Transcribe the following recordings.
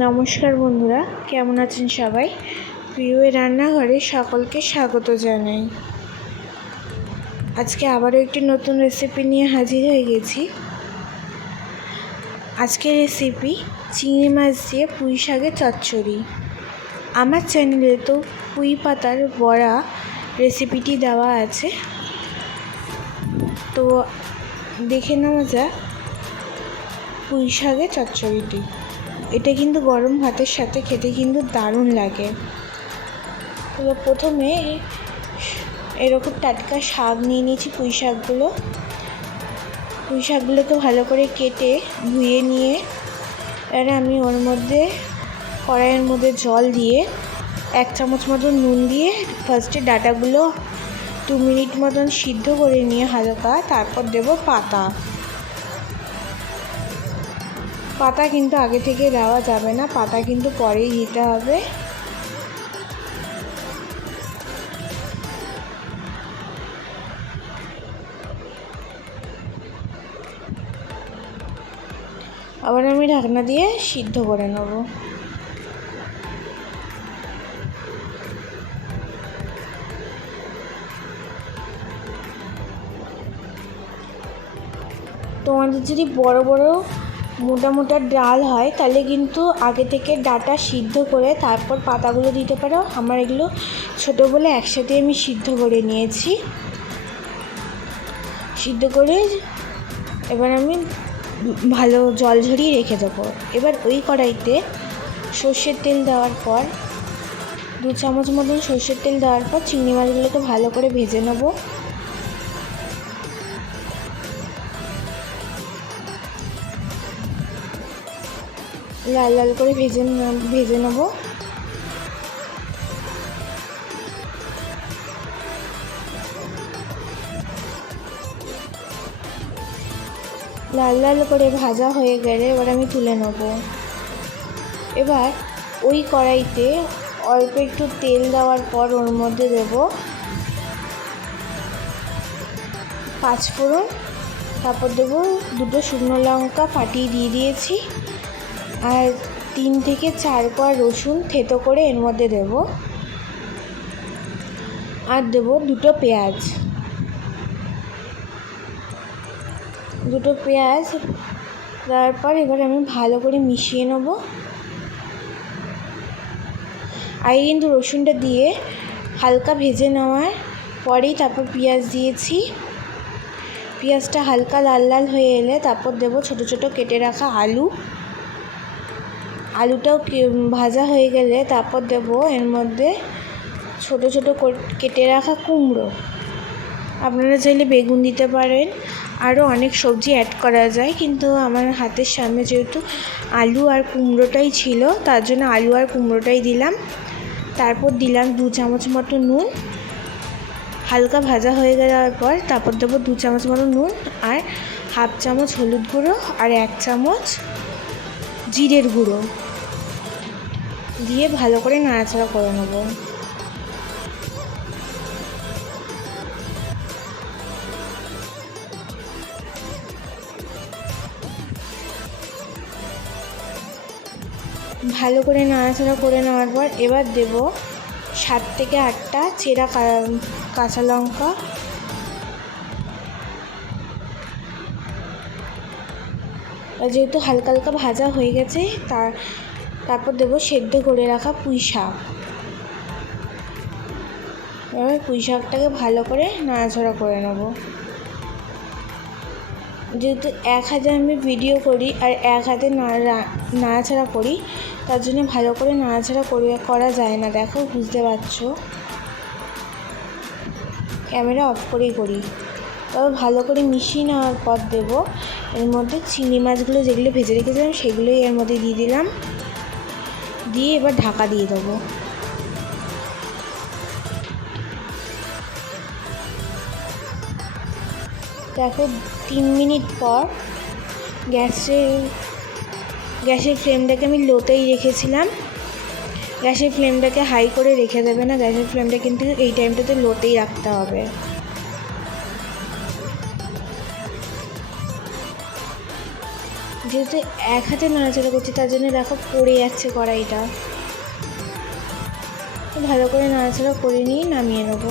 নমস্কার বন্ধুরা, কেমন আছেন সবাই? প্রিয় রান্নাঘরে সকলকে স্বাগত জানাই। আজকে আবারও একটি নতুন রেসিপি নিয়ে হাজির হয়ে গেছি। আজকের রেসিপি চিংড়ি মাছ দিয়ে পুঁই শাকের চচ্চড়ি। আমার চ্যানেলে তো পুঁই পাতার বড়া রেসিপিটি দেওয়া আছে, তো দেখে নেওয়া যাক পুঁই শাকের চচ্চড়িটি। এটা কিন্তু গরম ভাতের সাথে খেতে কিন্তু দারুণ লাগে। তো প্রথমে এরকম টাটকা শাক নিয়ে নিয়েছি। পুঁই শাকগুলোকে ভালো করে কেটে ধুয়ে নিয়ে এবার আমি ওর মধ্যে কড়াইয়ের মধ্যে জল দিয়ে 1 চামচ মতন নুন দিয়ে ফার্স্টে ডাঁটাগুলো 2 মিনিট মতন সিদ্ধ করে নিয়ে হালকা, তারপর দেব পাতা কিন্তু আগে থেকে দেওয়া যাবে না, পাতা কিন্তু পরেই দিতে হবে। আবার আমি ঢাকনা দিয়ে সিদ্ধ করে নেব। তোমাদের যদি বড় বড় মোটা মোটা ডাল হয় তাহলে কিন্তু আগে থেকে ডাঁটা সিদ্ধ করে তারপর পাতাগুলো দিতে পারো। আমার এগুলো ছোটো বলে একসাথে আমি সিদ্ধ করে নিয়েছি। সিদ্ধ করে এবার আমি ভালো জল ঝরিয়ে রেখে দেবো। এবার ওই কড়াইতে সর্ষের তেল দেওয়ার পর 2 চামচ মতন সর্ষের তেল দেওয়ার পর চিংড়ি মাছগুলোকে ভালো করে ভেজে নেবো। লাল লাল করে ভেজে নেব। লাল লাল করে ভাজা হয়ে গেলে এবার আমি তুলে নেব। এবার ওই কড়াইতে অল্প একটু তেল দেওয়ার পর ওর মধ্যে দেব 5 ফোড়ন, তারপর দেবো 2টো শুকনো লঙ্কা ফাটিয়ে দিয়ে দিয়েছি, আর 3 থেকে 4 কোয়া রসুন থেতো করে এর মধ্যে দেব, আর দেবো 2টো পেঁয়াজ। তারপর এবার আমি ভালো করে মিশিয়ে নেব। আগে কিন্তু রসুনটা দিয়ে হালকা ভেজে নেওয়ার পরেই তারপর পেঁয়াজ দিয়েছি। পেঁয়াজটা হালকা লাল লাল হয়ে এলে তারপর দেবো ছোটো ছোটো কেটে রাখা আলুটাও ভাজা হয়ে গেলে তারপর দেবো এর মধ্যে ছোটো ছোটো কেটে রাখা কুমড়ো। আপনারা চাইলে বেগুন দিতে পারেন, আরও অনেক সবজি অ্যাড করা যায়, কিন্তু আমার হাতের সামনে যেহেতু আলু আর কুমড়োটাই ছিল তার জন্য আলু আর কুমড়োটাই দিলাম। তারপর দিলাম 2 চামচ মতো নুন। হালকা ভাজা হয়ে যাওয়ার পর তারপর দেবো 2 চামচ মতো নুন আর 1/2 চামচ হলুদ গুঁড়ো আর 1 চামচ জিরের গুঁড়ো দিয়ে ভালো করে নাড়াচাড়া করে নেব। ভালো করে নাড়াচাড়া করে নেওয়ার পর এবার দেব 7 থেকে 8টা চেরা কাঁচা লঙ্কা, যেহেতু হালকা হালকা ভাজা হয়ে গেছে তারপর দেবো সেদ্ধ করে রাখা পুঁই শাক। এবার পুঁই শাকটাকে ভালো করে নাড়াচাড়া করে নেব। যেহেতু এক হাতে আমি ভিডিও করি আর এক হাতে নাড়াচাড়া করি, তার জন্য ভালো করে নাড়াচাড়া করা যায় না, দেখো বুঝতে পারছো, ক্যামেরা অফ করেই করি। তবে ভালো করে মিশিয়ে নেওয়ার পর দেবো এর মধ্যে চিংড়ি মাছগুলো যেগুলো ভেজে রেখেছিলাম সেগুলোই এর মধ্যে দিয়ে দিলাম, দিয়ে এবার ঢাকা দিয়ে দেবো। দেখো 3 মিনিট পর গ্যাসের ফ্লেমটাকে আমি লোতেই রেখেছিলাম। গ্যাসের ফ্লেমটাকে হাই করে রেখে দেবে না, গ্যাসের ফ্লেমটা কিন্তু এই টাইমটাতে লোতেই রাখতে হবে। যেহেতু এক হাতে নাড়াচাড়া করছি তার জন্য দেখো পড়ে যাচ্ছে কড়াইটা। ভালো করে নাড়াচাড়া করে নিয়ে নামিয়ে নেবো।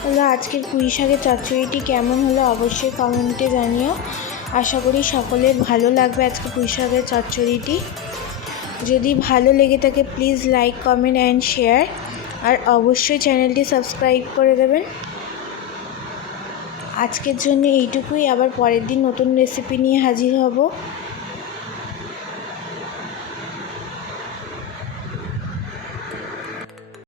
তাহলে আজকের পুঁই শাকের চচ্চড়িটি কেমন হলো অবশ্যই কমেন্টে জানিও। আশা করি সকলের ভালো লাগবে আজকে পুঁই শাকের চচ্চড়িটি। যদি ভালো লেগে থাকে please like comment and share, আর অবশ্যই চ্যানেলটি সাবস্ক্রাইব করে দেবেন। আজকের জন্য এইটুকুই, আবার পরের দিন নতুন রেসিপি নিয়ে হাজির হব।